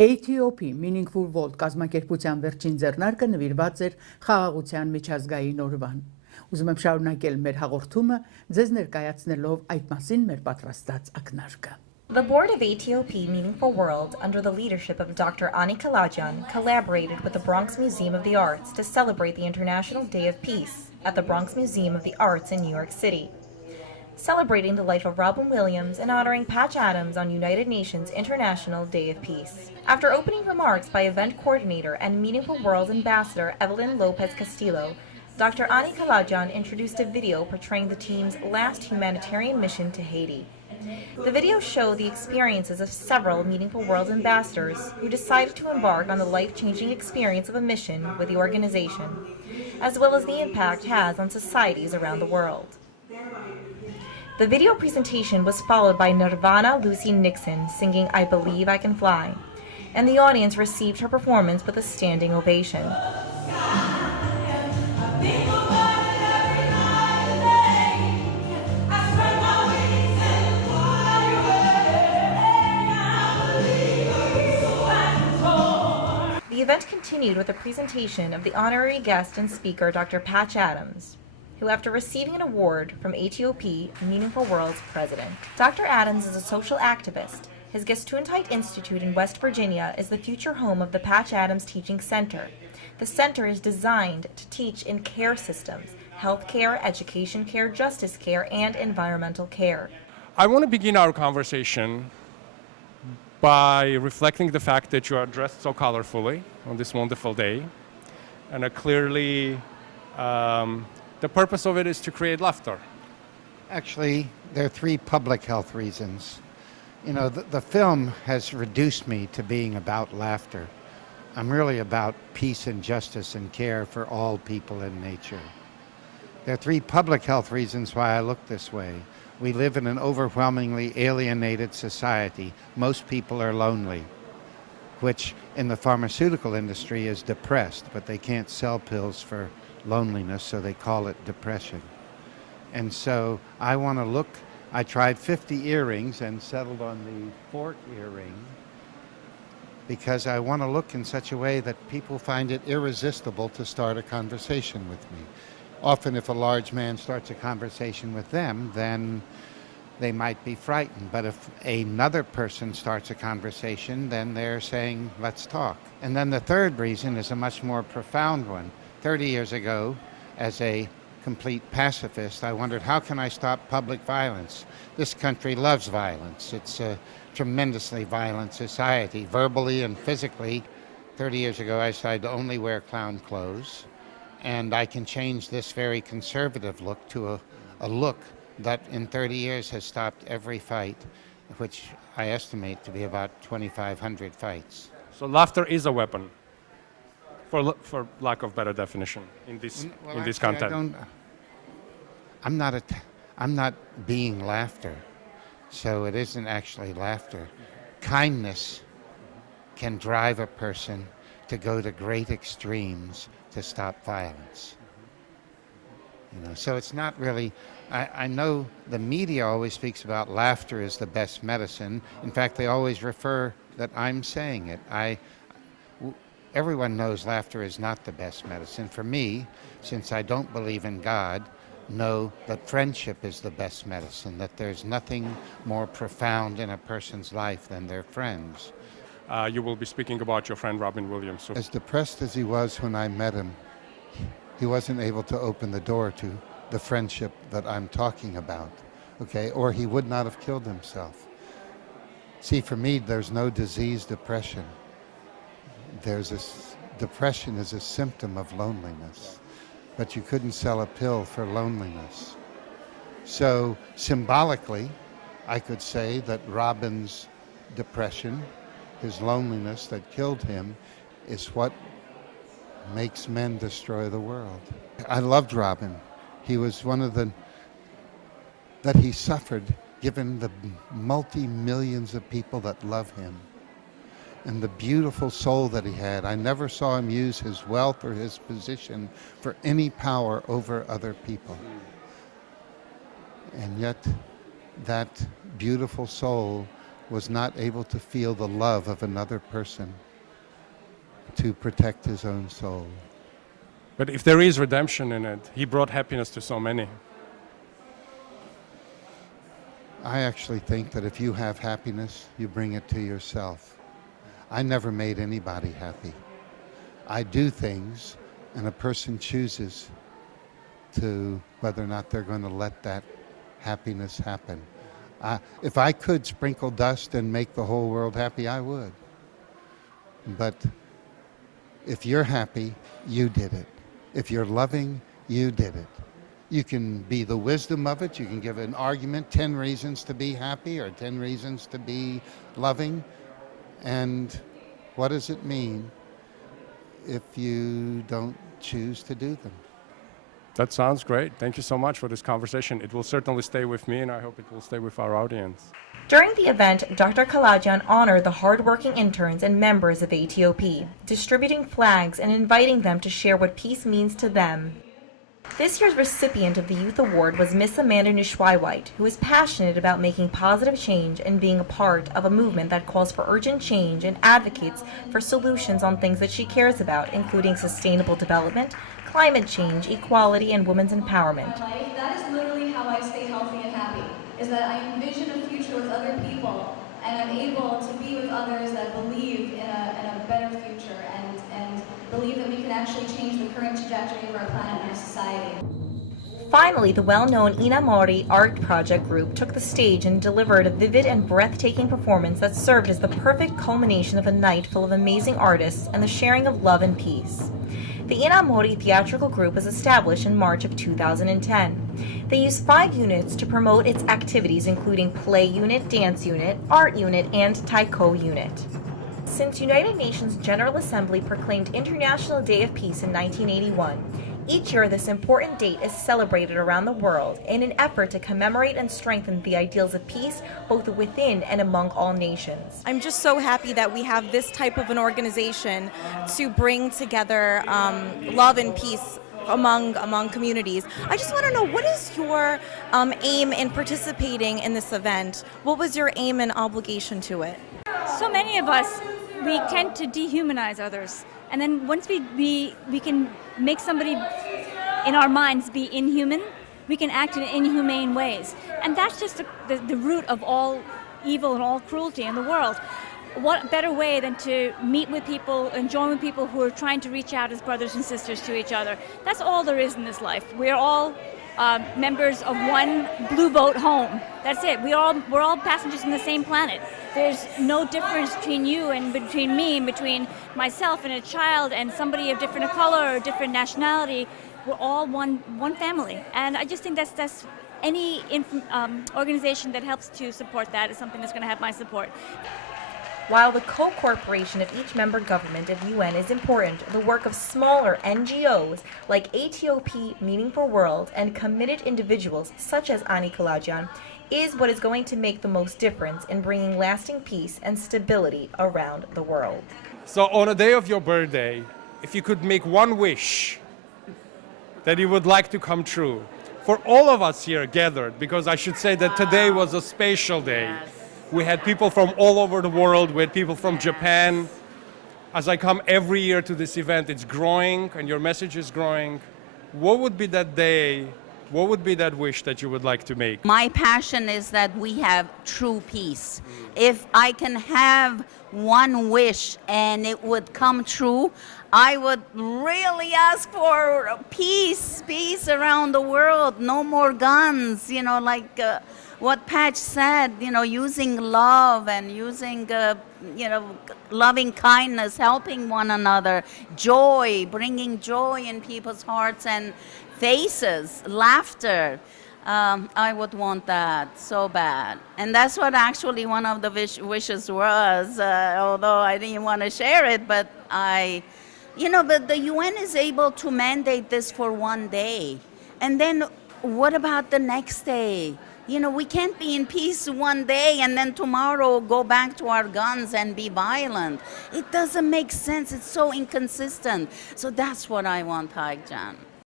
ATOP Meaningful World կազմակերպության վերջին ձեռնարկը նվիրված էր խաղաղության միջազգային օրվան։ Ուզում եմ շարունակել մեր հաղորդումը ձեզ ներկայացնելով այդ մասին մեր պատրաստած ակնարկը։ The board of ATOP Meaningful World, under the leadership of Dr. Ani Kalajan, collaborated with the Bronx Museum of the Arts to celebrate the International Day of Peace at the Bronx Museum of the Arts in New York City, celebrating the life of Robin Williams and honoring Patch Adams on United Nations International Day of Peace. After opening remarks by event coordinator and Meaningful World ambassador Evelyn Lopez Castillo, Dr. Ani Kalajan introduced a video portraying the team's last humanitarian mission to Haiti. The video showed the experiences of several Meaningful World ambassadors who decided to embark on the life-changing experience of a mission with the organization, as well as the impact it has on societies around the world. The video presentation was followed by Nirvana Lucy Nixon singing I Believe I Can Fly, and the audience received her performance with a standing ovation. The event continued with a presentation of the honorary guest and speaker, Dr. Patch Adams, who, after receiving an award from ATOP Meaningful World's president. Dr. Adams is a social activist. His Gesundheit Institute in West Virginia is the future home of the Patch Adams Teaching Center. The center is designed to teach in care systems, health care, education care, justice care, and environmental care. I want to begin our conversation by reflecting the fact that you are dressed so colorfully on this wonderful day. And clearly, the purpose of it is to create laughter. Actually, there are three public health reasons. You know, the film has reduced me to being about laughter. I'm really about peace and justice and care for all people in nature. There are three public health reasons why I look this way. We live in an overwhelmingly alienated society. Most people are lonely, which in the pharmaceutical industry is depressed, but they can't sell pills for loneliness, so they call it depression. And so I want to look, I tried 50 earrings and settled on the fork earring because I want to look in such a way that people find it irresistible to start a conversation with me. Often if a large man starts a conversation with them, then they might be frightened. But if another person starts a conversation, then they're saying, let's talk. And then the third reason is a much more profound one. 30 years ago, as a complete pacifist, I wondered, how can I stop public violence? This country loves violence. It's a tremendously violent society, verbally and physically. 30 years ago, I decided to only wear clown clothes. And I can change this very conservative look to a look that in 30 years has stopped every fight, which I estimate to be about 2,500 fights. So laughter is a weapon, for lack of better definition, in this content. I'm not being laughter, so it isn't actually laughter. Kindness can drive a person to go to great extremes to stop violence. You know, so it's not really, I know the media always speaks about laughter is the best medicine. In fact, they always refer that I'm saying it. Everyone knows laughter is not the best medicine. For me, since I don't believe in God, know that friendship is the best medicine, that there's nothing more profound in a person's life than their friends. You will be speaking about your friend Robin Williams. So as depressed as he was when I met him, he wasn't able to open the door to the friendship that I'm talking about, okay? Or he would not have killed himself. See, for me, there's no disease depression. Depression is a symptom of loneliness, but you couldn't sell a pill for loneliness. So symbolically, I could say that Robin's depression, his loneliness that killed him, is what makes men destroy the world. I loved Robin. He was one of that he suffered given the multi-millions of people that love him and the beautiful soul that he had. I never saw him use his wealth or his position for any power over other people. And yet that beautiful soul was not able to feel the love of another person to protect his own soul. But if there is redemption in it, he brought happiness to so many. I actually think that if you have happiness, you bring it to yourself. I never made anybody happy. I do things, and a person chooses to whether or not they're going to let that happiness happen. If I could sprinkle dust and make the whole world happy, I would. But if you're happy, you did it. If you're loving, you did it. You can be the wisdom of it. You can give an argument, 10 reasons to be happy or 10 reasons to be loving. And what does it mean if you don't choose to do them? That sounds great. Thank you so much for this conversation. It will certainly stay with me, and I hope it will stay with our audience. During the event, Dr. Kalajian honored the hardworking interns and members of ATOP, distributing flags and inviting them to share what peace means to them. This year's recipient of the Youth Award was Miss Amanda Nushwai-White, who is passionate about making positive change and being a part of a movement that calls for urgent change and advocates for solutions on things that she cares about, including sustainable development, climate change, equality, and women's empowerment. That is literally how I stay healthy and happy, is that I envision a future with other people, and I'm able to be with others that believe in a better future and believe that we can actually change the current trajectory of our planet and our society. Finally, the well-known Inamori Art Project group took the stage and delivered a vivid and breathtaking performance that served as the perfect culmination of a night full of amazing artists and the sharing of love and peace. The Inamori theatrical group was established in March of 2010. They used 5 units to promote its activities, including play unit, dance unit, art unit, and taiko unit. Since United Nations General Assembly proclaimed International Day of Peace in 1981, each year this important date is celebrated around the world in an effort to commemorate and strengthen the ideals of peace both within and among all nations. I'm just so happy that we have this type of an organization to bring together love and peace among communities. I just want to know, what is your aim in participating in this event? What was your aim and obligation to it? So many of us, we tend to dehumanize others. And then once we can make somebody in our minds be inhuman, we can act in inhumane ways. And that's just the root of all evil and all cruelty in the world. What better way than to meet with people and join with people who are trying to reach out as brothers and sisters to each other? That's all there is in this life. We're all members of one blue boat home. That's it. We're all passengers on the same planet. There's no difference between you and between me and between myself and a child and somebody of different color or different nationality. We're all one family. And I just think that's any organization that helps to support that is something that's going to have my support. While the co-corporation of each member government of UN is important, the work of smaller NGOs like ATOP, Meaningful World, and committed individuals such as Ani Kalajian is what is going to make the most difference in bringing lasting peace and stability around the world. So on a day of your birthday, if you could make one wish that you would like to come true, for all of us here gathered, because I should say that today was a special day. We had people from all over the world. We had people from Japan. As I come every year to this event, it's growing and your message is growing. What would be that day? What would be that wish that you would like to make? My passion is that we have true peace. If I can have one wish and it would come true, I would really ask for peace around the world. No more guns, like what Patch said, using love and using, loving kindness, helping one another, joy, bringing joy in people's hearts and faces, laughter. I would want that so bad. And that's what actually one of the wishes was, although I didn't want to share it, but but the UN is able to mandate this for one day. And then what about the next day? We can't be in peace one day and then tomorrow go back to our guns and be violent. It doesn't make sense. It's so inconsistent. So that's what I want, Haikjan.